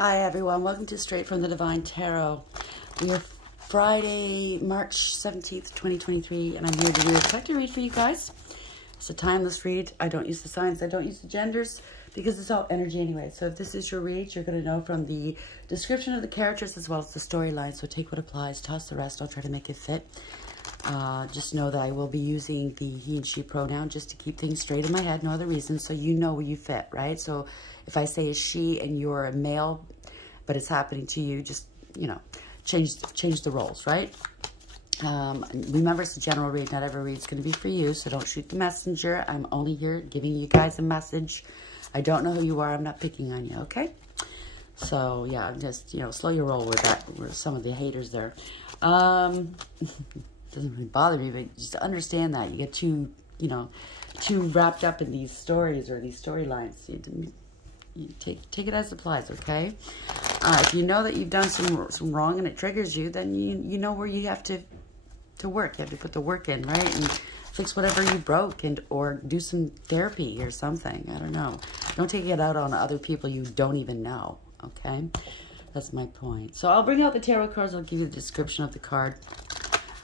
Hi everyone, welcome to Straight from the Divine Tarot. We are Friday, March 17th, 2023, and I'm here to do a collector read for you guys. It's a timeless read. I don't use the signs, I don't use the genders, because it's all energy anyway. So if this is your read, you're going to know from the description of the characters as well as the storyline. So take what applies, toss the rest, don't try to make it fit. Just know that I will be using the he and she pronoun just to keep things straight in my head, no other reason, so you know where you fit, right? So if I say a she and you're a male, but it's happening to you, just, you know, change the roles, right? Remember, it's a general read. Not every read is going to be for you, so don't shoot the messenger. I'm only here giving you guys a message. I don't know who you are. I'm not picking on you, okay? So, yeah, just, you know, slow your roll with that, with some of the haters there. Doesn't really bother me, but just understand that you get too wrapped up in these stories or these storylines. You take it as applies, okay? If you know that you've done some wrong and it triggers you, then you know where you have to work. You have to put the work in, right? And fix whatever you broke, or do some therapy or something. I don't know. Don't take it out on other people you don't even know, okay? That's my point. So I'll bring out the tarot cards. I'll give you the description of the card,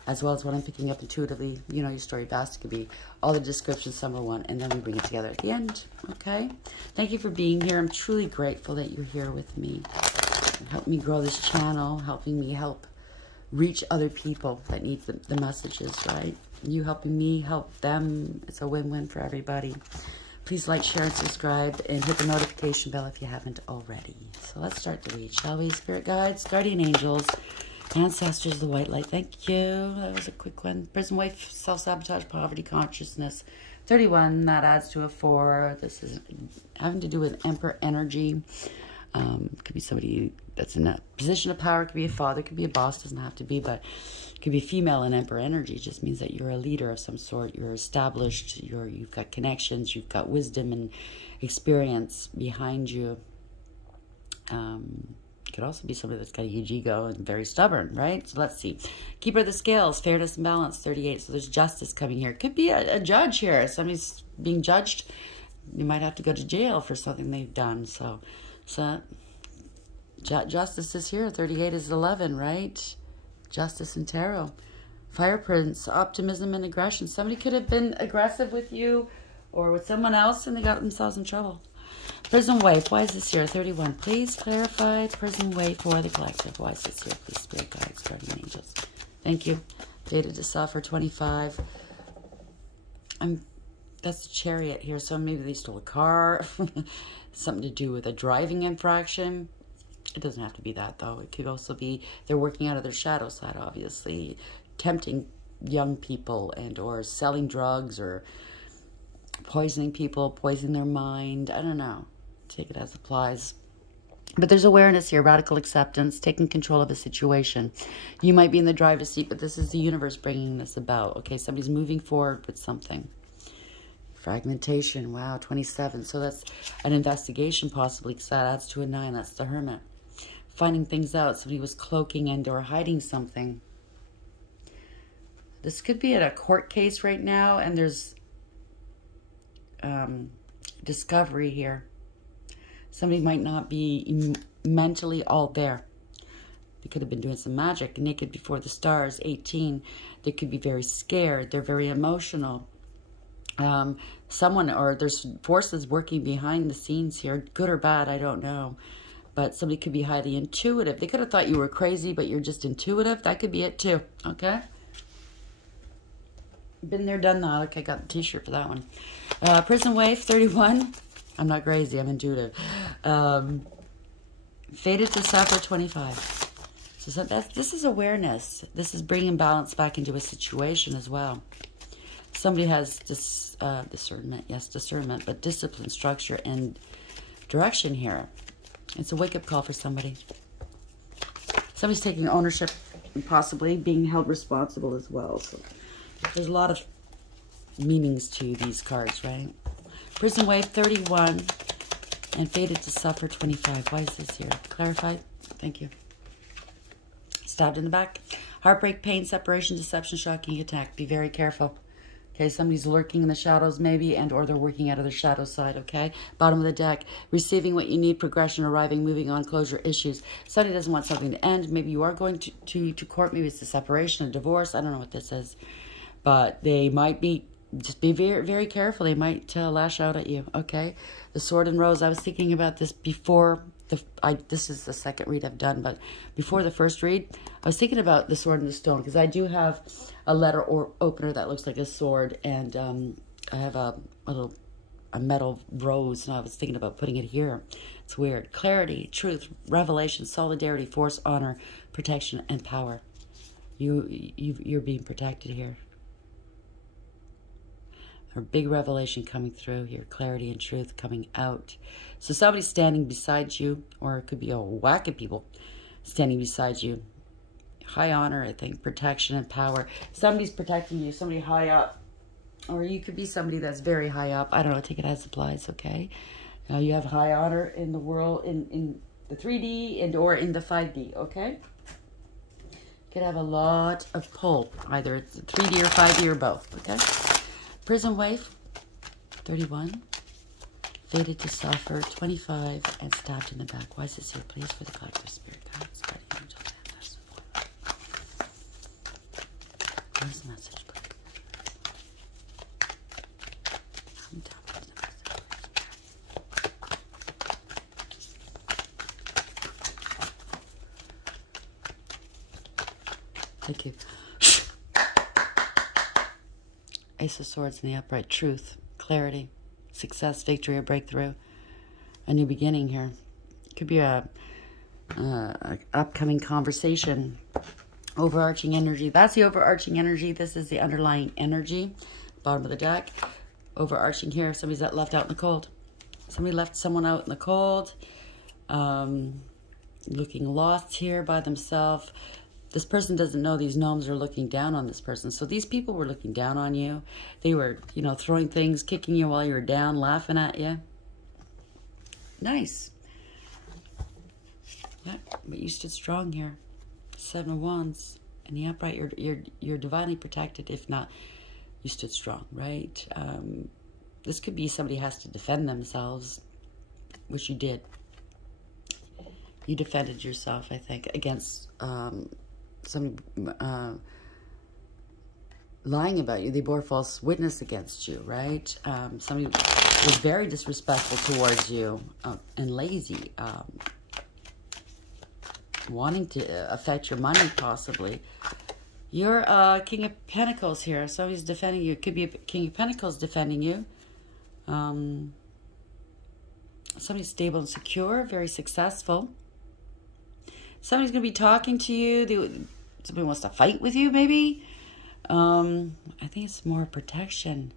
as well as what I'm picking up intuitively. You know, your story basket could be all the descriptions, sum of one, and then we bring it together at the end, okay? Thank you for being here. I'm truly grateful that you're here with me. Help me grow this channel, helping me help reach other people that need the messages, right? You helping me help them. It's a win-win for everybody. Please like, share, and subscribe, and hit the notification bell if you haven't already. So let's start the read, shall we? Spirit guides, guardian angels, ancestors, the white light. Thank you. That was a quick one. Prison wife, self-sabotage, poverty, consciousness. 31, that adds to a 4. This is having to do with Emperor energy. Could be somebody that's in a position of power. Could be a father. Could be a boss. Doesn't have to be, but could be female in Emperor energy. It just means that you're a leader of some sort. You're established. You've got connections. You've got wisdom and experience behind you. Could also be somebody that's got a huge ego and very stubborn, right? So let's see. Keeper of the scales, fairness and balance, 38. So there's justice coming here. Could be a judge here. Somebody's being judged. You might have to go to jail for something they've done. So justice is here. 38 is 11, right? Justice and tarot. Fire prince, optimism and aggression. Somebody could have been aggressive with you or with someone else and they got themselves in trouble. Prison wife, why is this here? 31. Please clarify prison wife for the collective. Why is this here? Please, spirit guides, guardian angels. Thank you. Fated to suffer, 25. That's a chariot here, so maybe they stole a car. Something to do with a driving infraction. It doesn't have to be that, though. It could also be they're working out of their shadow side, obviously. Tempting young people and or selling drugs or poisoning people, poisoning their mind. I don't know. Take it as applies. But there's awareness here, radical acceptance, taking control of a situation. You might be in the driver's seat, but this is the universe bringing this about. Okay, somebody's moving forward with something. Fragmentation, wow, 27. So that's an investigation possibly, because that adds to a 9. That's the hermit. Finding things out. Somebody was cloaking and or hiding something. This could be at a court case right now, and there's discovery here. Somebody might not be mentally all there. They could have been doing some magic. Naked before the stars, 18. They could be very scared. They're very emotional. Someone, or there's forces working behind the scenes here, good or bad, I don't know. But somebody could be highly intuitive. They could have thought you were crazy, but you're just intuitive. That could be it too, okay? Been there, done that. Okay, got the t-shirt for that one. Prison wife, 31. I'm not crazy, I'm intuitive. Fated to suffer, 25. So this is awareness. This is bringing balance back into a situation as well. Somebody has discernment, yes, discernment, but discipline, structure, and direction here. It's a wake-up call for somebody. Somebody's taking ownership and possibly being held responsible as well. So there's a lot of meanings to these cards, right? Prison wife, 31, and fated to suffer, 25. Why is this here? Clarified? Thank you. Stabbed in the back. Heartbreak, pain, separation, deception, shocking attack. Be very careful. Okay, somebody's lurking in the shadows maybe, and or they're working out of the shadow side, okay? Bottom of the deck, receiving what you need, progression, arriving, moving on, closure, issues. Somebody doesn't want something to end. Maybe you are going to court. Maybe it's a separation, a divorce. I don't know what this is. But they might be, just be very, very careful. They might lash out at you, okay? The Sword and Rose, I was thinking about this before. This is the second read I've done, but before the first read, I was thinking about the Sword and the Stone, because I do have a letter or opener that looks like a sword, and I have a metal rose, and I was thinking about putting it here. It's weird. Clarity, truth, revelation, solidarity, force, honor, protection, and power. You're being protected here. A big revelation coming through here, clarity and truth coming out. So somebody's standing beside you, or it could be a whack of people standing beside you. High honor, I think, protection and power. Somebody's protecting you, somebody high up. Or you could be somebody that's very high up. I don't know, take it as applies, okay? Now you have high honor in the world, in the 3D and or in the 5D, okay? You could have a lot of pull. Either it's 3D or 5D or both, okay? Prison Wave, 31. Faded to suffer, 25. And stabbed in the back. Why is this here, please, for the collective spirit guides? Guardian angels, Empress. Where's the message, please? Thank you. Ace of Swords in the upright. Truth, clarity, success, victory, or breakthrough. A new beginning here. Could be a upcoming conversation. Overarching energy. That's the overarching energy. This is the underlying energy. Bottom of the deck. Overarching here. Somebody's left out in the cold. Somebody left someone out in the cold. Looking lost here by themselves. This person doesn't know these gnomes are looking down on this person. So these people were looking down on you. They were, throwing things, kicking you while you were down, laughing at you. Nice. Yeah, but you stood strong here. 7 of Wands. In the upright, you're divinely protected. If not, you stood strong, right? This could be somebody has to defend themselves, which you did. You defended yourself, I think, against... somebody lying about you. They bore false witness against you, right? Somebody was very disrespectful towards you and lazy, wanting to affect your money, possibly. You're King of Pentacles here. Somebody's defending you. It could be a King of Pentacles defending you. Somebody's stable and secure, very successful. Somebody's going to be talking to you. Somebody wants to fight with you, maybe. I think it's more protection.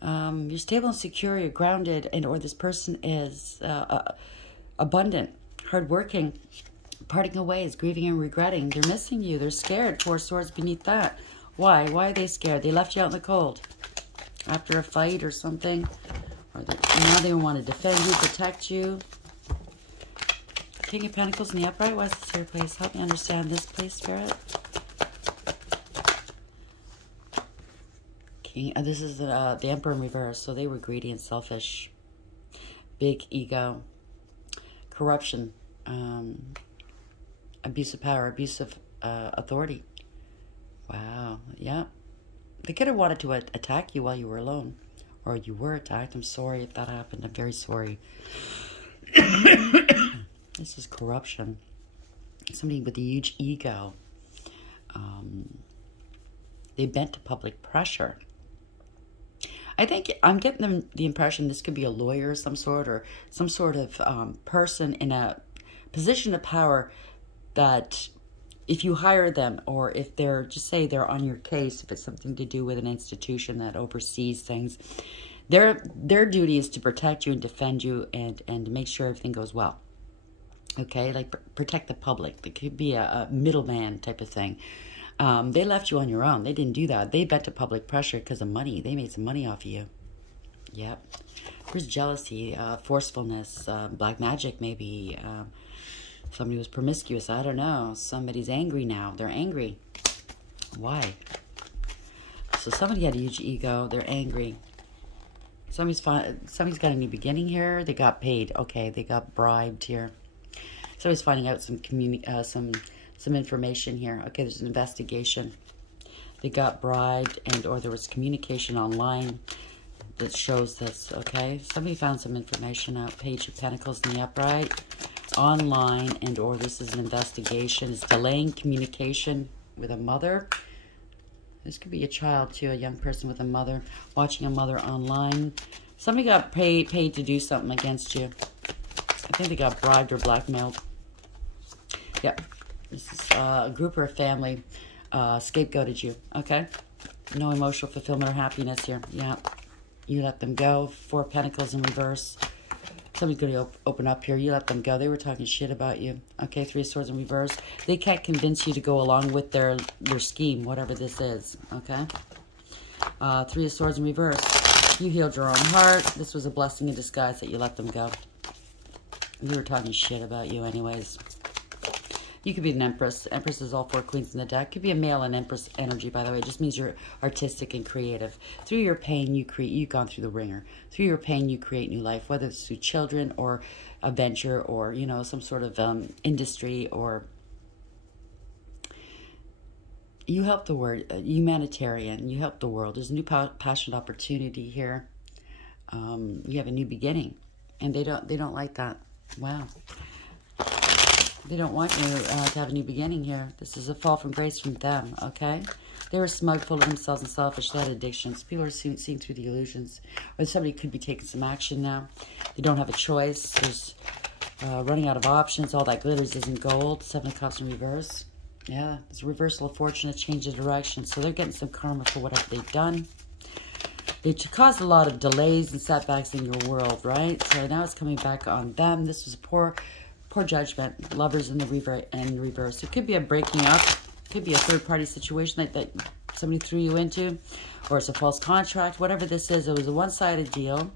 You're stable and secure. You're grounded. Or this person is abundant, hardworking, parting ways, grieving and regretting. They're missing you. They're scared. 4 swords beneath that. Why? Why are they scared? They left you out in the cold after a fight or something. Or now they want to defend you, protect you. King of Pentacles in the upright. Why is this here, please? Help me understand this, please, Spirit. King. This is the Emperor in reverse. So they were greedy and selfish. Big ego. Corruption. Abuse of power. Abuse of authority. Wow. Yeah. They could have wanted to attack you while you were alone. Or you were attacked. I'm sorry if that happened. I'm very sorry. This is corruption. Somebody with a huge ego. They bent to public pressure. I think I'm getting the impression this could be a lawyer of some sort, or some sort of person in a position of power that if you hire them, or if they're, just say they're on your case, if it's something to do with an institution that oversees things, their duty is to protect you and defend you and to make sure everything goes well. Okay, like protect the public. It could be a middleman type of thing. They left you on your own. They didn't do that. They bet to public pressure because of money. They made some money off of you. Yep. There's jealousy, forcefulness, black magic maybe. Somebody was promiscuous. I don't know. Somebody's angry now. They're angry. Why? So somebody had a huge ego. They're angry. Somebody's got a new beginning here. They got paid. Okay, they got bribed here. Somebody's finding out some information here. Okay, there's an investigation. They got bribed, and or there was communication online that shows this. Okay, somebody found some information out. Page of Pentacles in the upright, online, and or this is an investigation. It's delaying communication with a mother. This could be a child too, a young person with a mother, watching a mother online. Somebody got paid to do something against you. I think they got bribed or blackmailed. Yep. This is a group or a family scapegoated you. Okay. No emotional fulfillment or happiness here. Yeah. You let them go. 4 of Pentacles in reverse. Somebody's going to open up here. You let them go. They were talking shit about you. Okay, 3 of Swords in reverse. They can't convince you to go along with their scheme, whatever this is. Okay? 3 of Swords in reverse. You healed your own heart. This was a blessing in disguise that you let them go. They were talking shit about you anyways. You could be an Empress. Empress is all 4 queens in the deck. Could be a male and Empress energy, by the way. It just means you're artistic and creative. Through your pain, you've gone through the ringer. Through your pain, you create new life, whether it's through children or a venture or, you know, some sort of industry, or you help the world, humanitarian. You help the world. There's a new passionate opportunity here. You have a new beginning, and they don't like that. Wow. They don't want you to have a new beginning here. This is a fall from grace from them, okay? They were smug, full of themselves, and selfish. They had addictions. People are seeing through the illusions. Or somebody could be taking some action now. They don't have a choice. There's running out of options. All that glitters isn't gold. 7 of Cups in reverse. Yeah, it's a reversal of fortune, a change of direction. So they're getting some karma for whatever they've done. They caused a lot of delays and setbacks in your world, right? So now it's coming back on them. This was a poor judgment. Lovers in the reverse. It could be a breaking up. It could be a third-party situation that somebody threw you into, or it's a false contract. Whatever this is, it was a one-sided deal.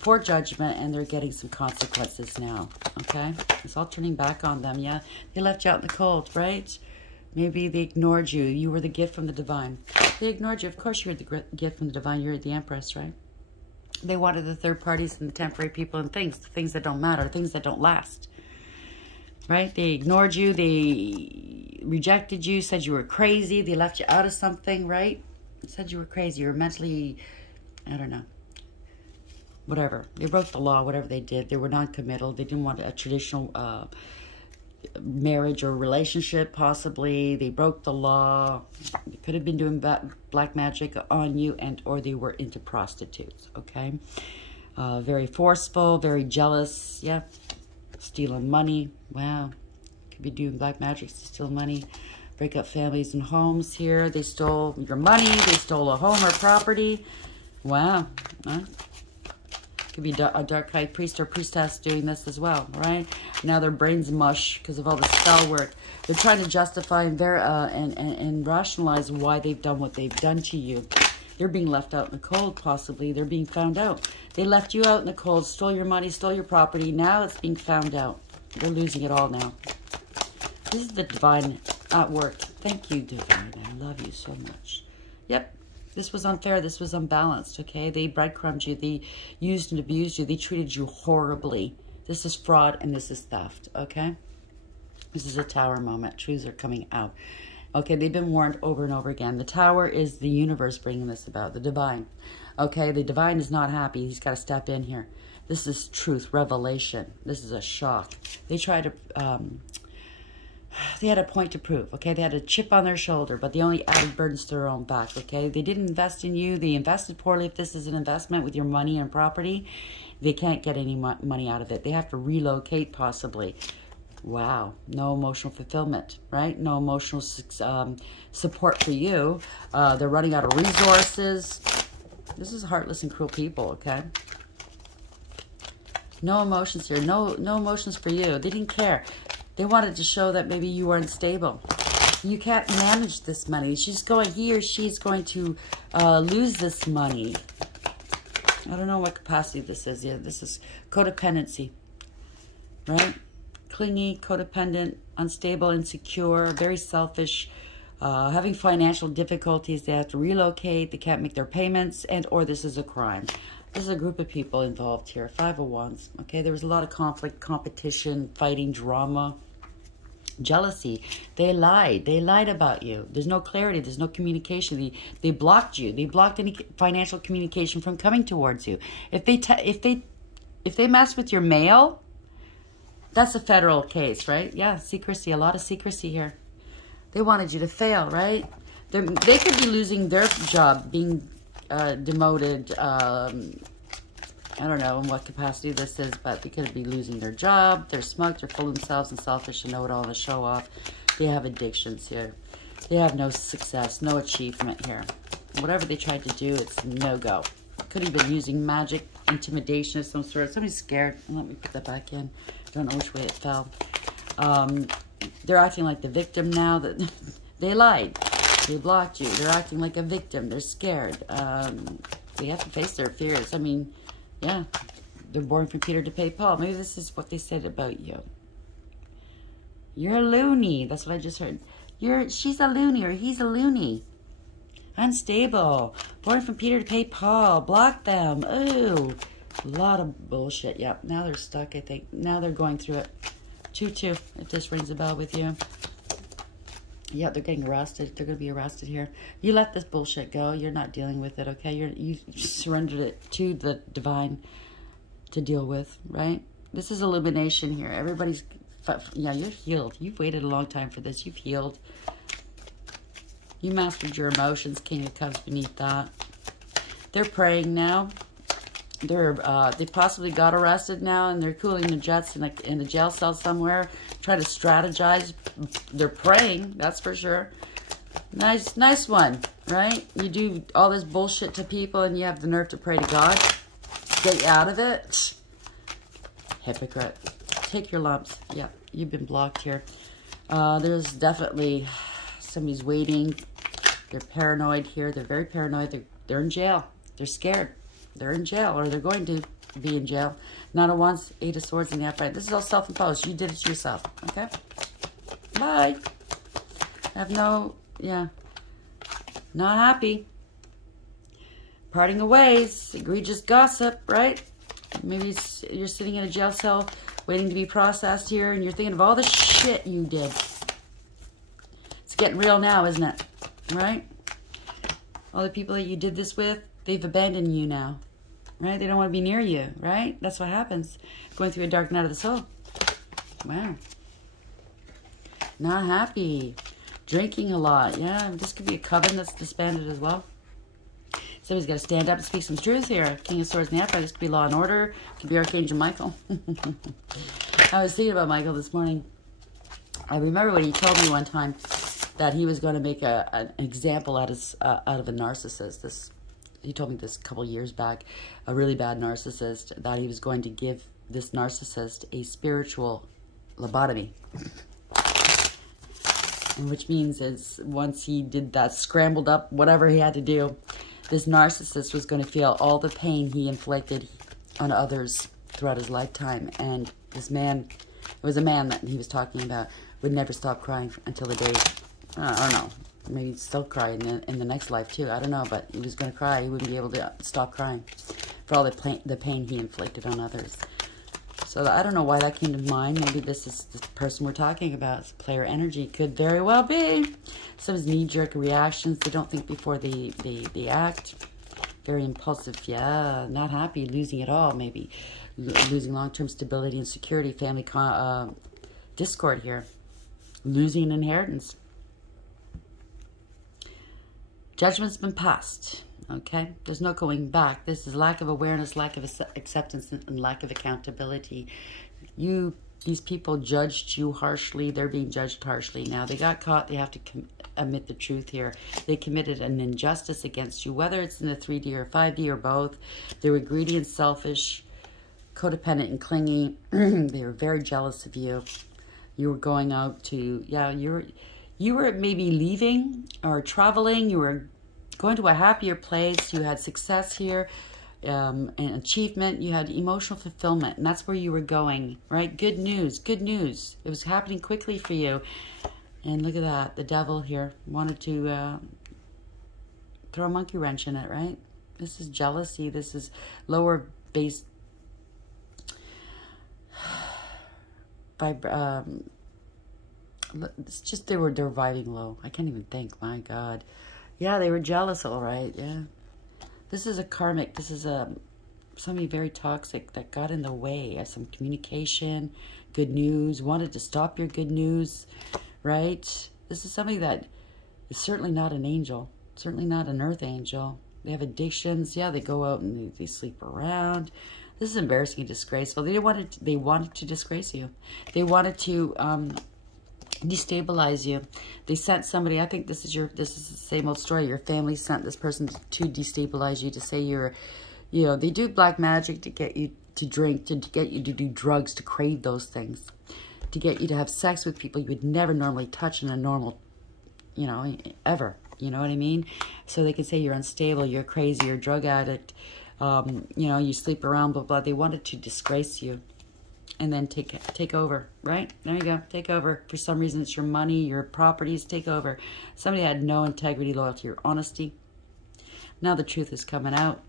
Poor judgment, and they're getting some consequences now. Okay, it's all turning back on them. Yeah, they left you out in the cold, right? Maybe they ignored you. You were the gift from the divine. They ignored you. Of course, you were the gift from the divine. You're the Empress, right? They wanted the third parties and the temporary people and things that don't matter, things that don't last. Right? They ignored you. They rejected you, said you were crazy. They left you out of something, right? Said you were crazy. You were mentally, I don't know, whatever. They broke the law, whatever they did. They were non-committal. They didn't want a traditional marriage or relationship, possibly. They broke the law. They could have been doing black magic on you, and or they were into prostitutes, okay? Very forceful, very jealous, yeah. Stealing money. Wow. Could be doing black magic to steal money. Break up families and homes here. They stole your money. They stole a home or property. Wow. Huh? Could be a dark high priest or priestess doing this as well, right? Now their brains mush because of all the spell work. They're trying to justify and rationalize why they've done what they've done to you. They're being left out in the cold, possibly. They're being found out. They left you out in the cold, stole your money, stole your property. Now it's being found out. They're losing it all now. This is the divine at work. Thank you, divine. I love you so much. Yep. This was unfair. This was unbalanced, okay? They breadcrumbed you. They used and abused you. They treated you horribly. This is fraud and this is theft, okay? This is a Tower moment. Truths are coming out. Okay, they've been warned over and over again. The Tower is the universe bringing this about, the divine. Okay, the divine is not happy. He's got to step in here. This is truth, revelation. This is a shock. They tried to, they had a point to prove, okay? They had a chip on their shoulder, but they only added burdens to their own back, okay? They didn't invest in you. They invested poorly. If this is an investment with your money and property, they can't get any money out of it. They have to relocate, possibly. Wow, no emotional fulfillment, right? No emotional support for you. They're running out of resources. This is heartless and cruel people, okay? No emotions here. No emotions for you. They didn't care. They wanted to show that maybe you were unstable. You can't manage this money. He or she's going to lose this money. I don't know what capacity this is. Yeah, this is codependency, right? Clingy, codependent, unstable, insecure, very selfish, having financial difficulties. They have to relocate. They can't make their payments, and or this is a crime. This is a group of people involved here. 5 of Wands. Okay, there was a lot of conflict, competition, fighting, drama, jealousy. They lied. They lied about you. There's no clarity. There's no communication. They blocked you. They blocked any financial communication from coming towards you. If they mess with your mail, that's a federal case, right? Yeah, secrecy. A lot of secrecy here. They wanted you to fail, right? They could be losing their job, being demoted. I don't know in what capacity this is, but they could be losing their job. They're smug, they're full of themselves and selfish and know it all and show off. They have addictions here. They have no success, no achievement here. Whatever they tried to do, it's no-go. Could have been using magic, intimidation of some sort. Somebody's scared. Let me put that back in. Don't know which way it fell. They're acting like the victim now. That they lied. They blocked you. They're acting like a victim. They're scared. They have to face their fears. I mean, yeah, they're born from Peter to pay Paul. Maybe this is what they said about you. You're a loony. That's what I just heard. She's a loony or he's a loony. Unstable. Born from Peter to pay Paul. Block them. Ooh. A lot of bullshit. Yep. Now they're stuck, I think. Now they're going through it. 2-2, if this rings a bell with you. Yeah, they're getting arrested. They're going to be arrested here. You let this bullshit go. You're not dealing with it, okay? You surrendered it to the divine to deal with, right? This is illumination here. Everybody's... Yeah, you're healed. You've waited a long time for this. You've healed. You mastered your emotions. King of Cups beneath that. They're praying now. They possibly got arrested now, and they're cooling the jets in a jail cell somewhere, trying to strategize. They're praying, that's for sure. Nice one, right? You do all this bullshit to people, and you have the nerve to pray to God. Get you out of it. Hypocrite. Take your lumps. Yeah, you've been blocked here. There's definitely somebody's waiting. They're paranoid here. They're very paranoid. They're in jail. They're scared. They're in jail, or they're going to be in jail. Nine of Wands, 8 of Swords in the upright. This is all self-imposed. You did it to yourself, okay? Bye. Have no, yeah. Not happy. Parting of ways. Egregious gossip, right? Maybe you're sitting in a jail cell waiting to be processed here, and you're thinking of all the shit you did. It's getting real now, isn't it? Right? All the people that you did this with, they've abandoned you now. Right? They don't want to be near you, right? That's what happens. Going through a dark night of the soul. Wow. Not happy. Drinking a lot. Yeah, this could be a coven that's disbanded as well. Somebody's got to stand up and speak some truth here. King of Swords in the upright. This could be Law and Order. Could be Archangel Michael. I was thinking about Michael this morning. I remember when he told me one time that he was going to make an example out of a narcissist. He told me this a couple years back, a really bad narcissist, that he was going to give this narcissist a spiritual lobotomy. And which means is once he did that, scrambled up, whatever he had to do, this narcissist was going to feel all the pain he inflicted on others throughout his lifetime. And this man, it was a man that he was talking about, would never stop crying until the day, I don't know, maybe he'd still cry in the next life too. I don't know, but he was going to cry. He wouldn't be able to stop crying for all the pain he inflicted on others. So I don't know why that came to mind. Maybe this is the person we're talking about. It's player energy. Could very well be. Some knee-jerk reactions. They don't think before they act. Very impulsive. Yeah, not happy. Losing it all, maybe. Losing long-term stability and security. Family discord here. Losing an inheritance. Judgment's been passed, okay? There's no going back. This is lack of awareness, lack of acceptance, and lack of accountability. These people judged you harshly. They're being judged harshly now. They got caught. They have to admit the truth here. They committed an injustice against you, whether it's in the 3D or 5D or both. They were greedy and selfish, codependent and clingy. They were very jealous of you. You were going out to, yeah, you were maybe leaving or traveling. You were going to a happier place. You had success here and achievement. You had emotional fulfillment, and that's where you were going, right? Good news, good news. It was happening quickly for you. And look at that. The devil here wanted to throw a monkey wrench in it, right? This is jealousy. This is lower base it's just they're vibing low. I can't even think. My God. Yeah, they were jealous, all right. Yeah. This is a karmic. This is somebody very toxic that got in the way of some communication, good news, wanted to stop your good news, right? This is somebody that is certainly not an angel, certainly not an earth angel. They have addictions. Yeah, they go out and they sleep around. This is embarrassing and disgraceful. They wanted to disgrace you. They wanted to destabilize you. They sent somebody. I think this is the same old story. Your family sent this person to destabilize you, to say you're, they do black magic to get you to drink, to get you to do drugs, to crave those things, to get you to have sex with people you would never normally touch in a normal, ever. You know what I mean? So they can say you're unstable, you're crazy, you're a drug addict, you sleep around, blah, blah. They wanted to disgrace you and then take over, right? There you go, take over. For some reason, it's your money, your properties, take over. Somebody had no integrity, loyalty, or honesty. Now the truth is coming out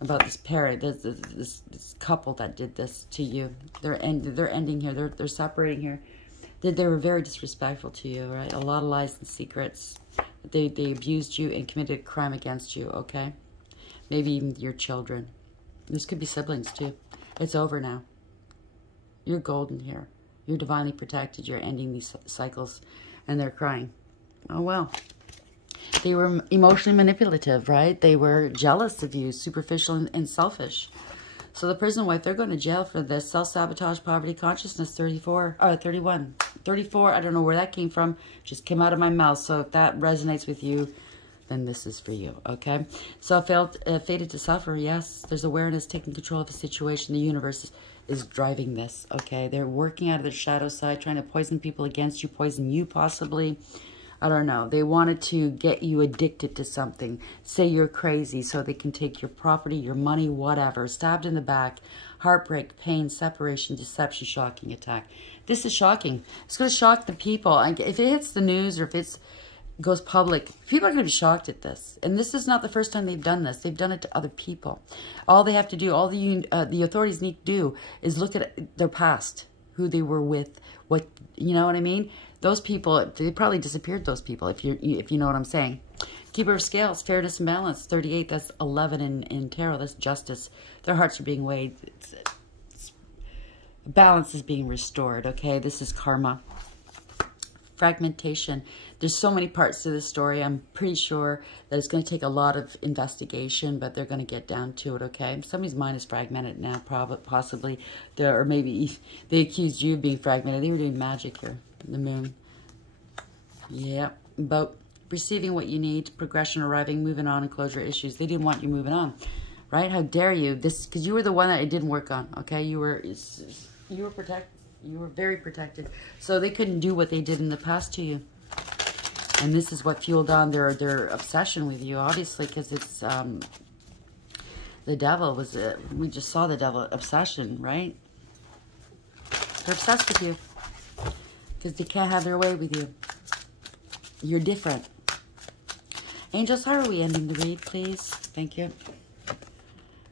about this pair, this couple that did this to you. They're ending here. They're separating here. They were very disrespectful to you, right? A lot of lies and secrets. They abused you and committed a crime against you, okay? Maybe even your children. This could be siblings, too. It's over now. You're golden here. You're divinely protected. You're ending these cycles. And they're crying. Oh, well. They were emotionally manipulative, right? They were jealous of you, superficial and selfish. So the prison wife, they're going to jail for this. Self-sabotage, poverty, consciousness, 31. 34, I don't know where that came from. Just came out of my mouth. So if that resonates with you, then this is for you, okay? So fated to suffer, yes. There's awareness, taking control of the situation. The universe is driving this, okay? They're working out of the shadow side, trying to poison people against you, poison you possibly. I don't know. They wanted to get you addicted to something. Say you're crazy so they can take your property, your money, whatever. Stabbed in the back. Heartbreak, pain, separation, deception, shocking attack. This is shocking. It's going to shock the people. If it hits the news or if it goes public, people are going to be shocked at this. And this is not the first time they've done this. They've done it to other people. All they have to do, all the authorities need to do is look at their past, who they were with, what, you know what I mean? Those people, they probably disappeared, those people, if you know what I'm saying. Keeper of scales, fairness and balance, 38, that's 11 in tarot, that's justice. Their hearts are being weighed. Balance is being restored, okay? This is karma. Fragmentation. There's so many parts to this story. I'm pretty sure that it's going to take a lot of investigation, but they're going to get down to it, okay? Somebody's mind is fragmented now, possibly. Or maybe they accused you of being fragmented. They were doing magic here. The moon. Yeah. About receiving what you need, progression, arriving, moving on, and closure issues. They didn't want you moving on, right? How dare you? Because you were the one that it didn't work on, okay? You were protected. You were very protected. So they couldn't do what they did in the past to you. And this is what fueled on their obsession with you, obviously, because it's the devil was it. We just saw the devil obsession, right? They're obsessed with you because they can't have their way with you. You're different. Angels, how are we ending the read, please? Thank you.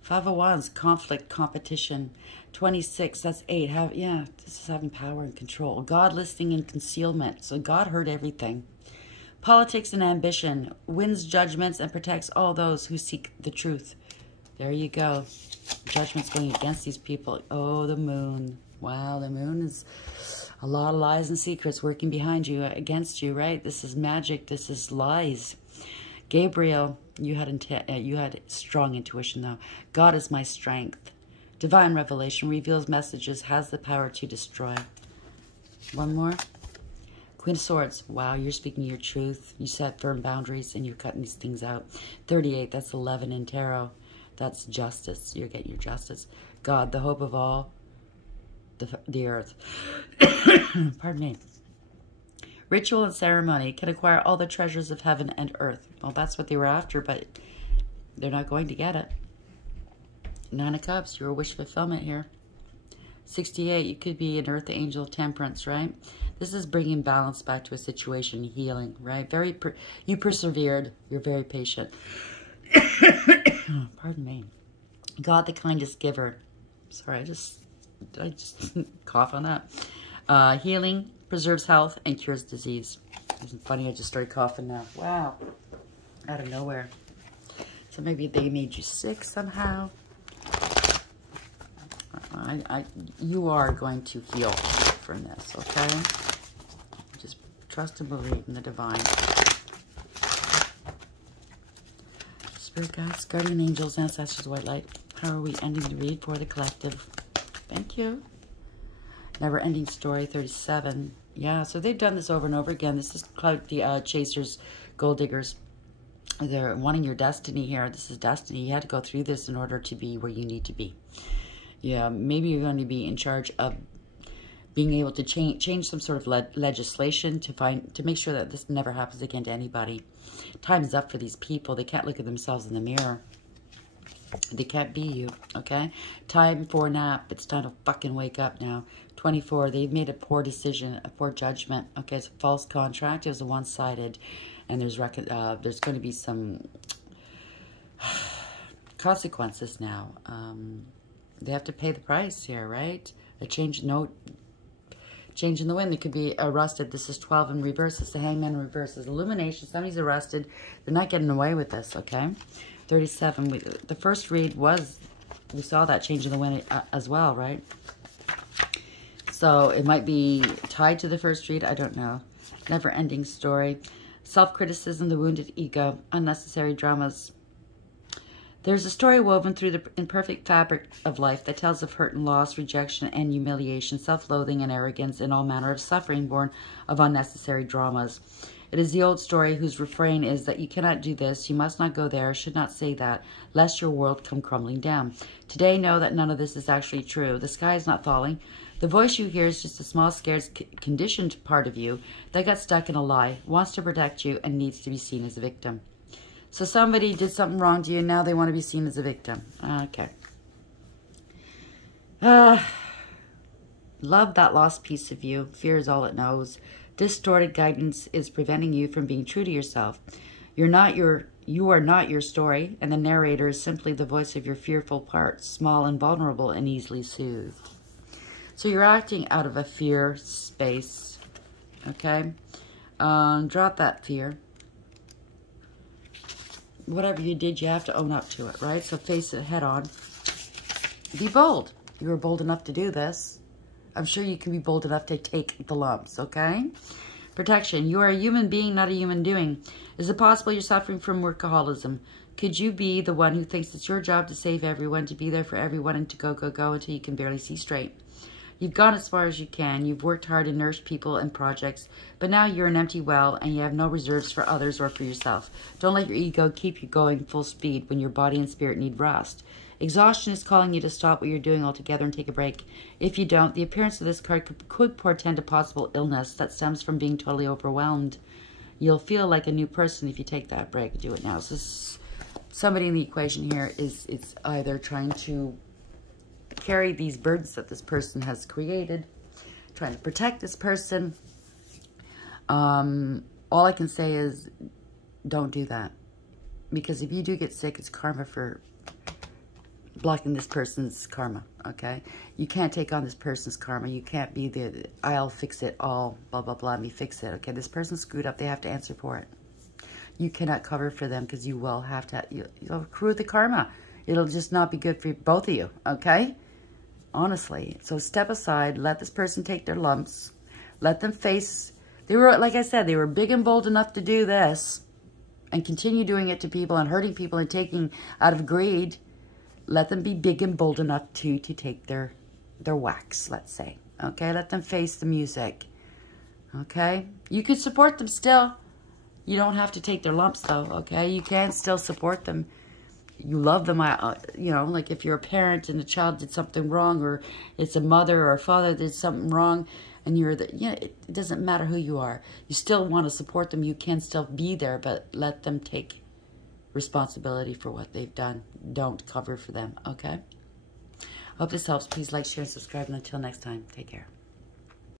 5 of Wands, conflict, competition. 26, that's 8. This is having power and control. God listening and concealment. So God heard everything. Politics and ambition. Wins judgments and protects all those who seek the truth. There you go. Judgment's going against these people. Oh, the moon. Wow, the moon is a lot of lies and secrets working behind you, against you, right? This is magic. This is lies. Gabriel, you had strong intuition, though. God is my strength. Divine revelation reveals messages, has the power to destroy. One more. Queen of Swords. Wow, you're speaking your truth. You set firm boundaries and you're cutting these things out. 38, that's 11 in tarot. That's justice. You're getting your justice. God, the hope of all the earth. Pardon me. Ritual and ceremony can acquire all the treasures of heaven and earth. Well, that's what they were after, but they're not going to get it. 9 of Cups, your wish fulfillment here. 68, you could be an earth angel, temperance, right? This is bringing balance back to a situation, healing, right? You persevered. You're very patient. Pardon me. God, the kindest giver. Sorry, I just cough on that. Healing, preserves health, and cures disease. Isn't funny? I just started coughing now. Wow. Out of nowhere. So maybe they made you sick somehow. You are going to heal from this, okay? Just trust and believe in the divine. Spirit guides, guardian angels, ancestors, white light. How are we ending the read for the collective? Thank you. Never ending story 37. Yeah, so they've done this over and over again. This is cloud chasers, gold diggers. They're wanting your destiny here. This is destiny. You had to go through this in order to be where you need to be. Yeah, maybe you're going to be in charge of being able to change some sort of legislation to make sure that this never happens again to anybody. Time's up for these people. They can't look at themselves in the mirror. They can't be you, okay? Time for a nap. It's time to fucking wake up now. 24, they've made a poor decision, a poor judgment. Okay, it's a false contract. It was a one-sided. And there's going to be some consequences now. They have to pay the price here, right? A change in the wind. They could be arrested. This is 12 in reverse. It's the hangman in reverse. It's illumination. Somebody's arrested. They're not getting away with this, okay? 37. The first read was, we saw that change in the wind as well, right? So it might be tied to the first read. I don't know. Never-ending story. Self-criticism, the wounded ego, unnecessary dramas. There's a story woven through the imperfect fabric of life that tells of hurt and loss, rejection and humiliation, self-loathing and arrogance, and all manner of suffering born of unnecessary dramas. It is the old story whose refrain is that you cannot do this, you must not go there, should not say that, lest your world come crumbling down. Today, know that none of this is actually true. The sky is not falling. The voice you hear is just a small, scared, conditioned part of you that got stuck in a lie, wants to protect you, and needs to be seen as a victim. So somebody did something wrong to you, now they want to be seen as a victim. Okay. Love that lost piece of you. Fear is all it knows. Distorted guidance is preventing you from being true to yourself. You are not your story, and the narrator is simply the voice of your fearful parts, small and vulnerable and easily soothed. So you're acting out of a fear space, okay? Drop that fear. Whatever you did, you have to own up to it, right? So face it head on. Be bold. You were bold enough to do this. I'm sure you can be bold enough to take the lumps, okay? Protection. You are a human being, not a human doing. Is it possible you're suffering from workaholism? Could you be the one who thinks it's your job to save everyone, to be there for everyone, and to go until you can barely see straight? You've gone as far as you can. You've worked hard and nourished people and projects, but now you're an empty well and you have no reserves for others or for yourself. Don't let your ego keep you going full speed when your body and spirit need rest. Exhaustion is calling you to stop what you're doing altogether and take a break. If you don't, the appearance of this card could portend a possible illness that stems from being totally overwhelmed. You'll feel like a new person if you take that break. Do it now. So somebody in the equation here is either trying to carry these burdens that this person has created, trying to protect this person. All I can say is don't do that. Because if you do get sick, it's karma for blocking this person's karma, okay? You can't take on this person's karma. You can't be the, I'll fix it all, blah, blah, blah, me fix it, okay? This person screwed up. They have to answer for it. You cannot cover for them because you will have to, you'll accrue the karma. It'll just not be good for both of you, okay? Honestly. So step aside. Let this person take their lumps. Let them face, they were, like I said, they were big and bold enough to do this and continue doing it to people and hurting people and taking out of greed. Let them be big and bold enough to take their whacks, let's say. Okay? Let them face the music. Okay? You could support them still. You don't have to take their lumps, though. Okay? You can still support them. You love them, you know, like if you're a parent and a child did something wrong, or it's a mother or a father did something wrong, and you're the, you know, it doesn't matter who you are. You still want to support them. You can still be there, but let them take responsibility for what they've done. Don't cover for them, okay? Hope this helps. Please like, share, and subscribe. And until next time, take care.